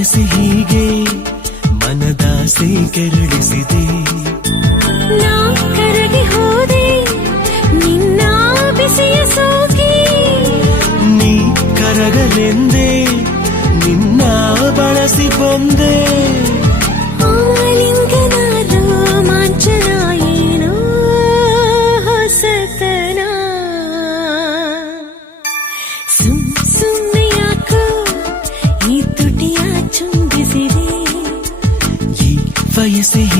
ಬಯಸಿ ಹೀಗೆ ಮನದಾಸೆ ಕೆರಳಿಸಿದೆ. ನಾ ಕರಗಿ ಹೋದೆ ನಿನ್ನ ಬಿಸಿಯ ಸೋಗಿ, ನೀ ಕರಗಲೆಂದೇ ನಿನ್ನ ಬಳಸಿ ಬಂದೆ.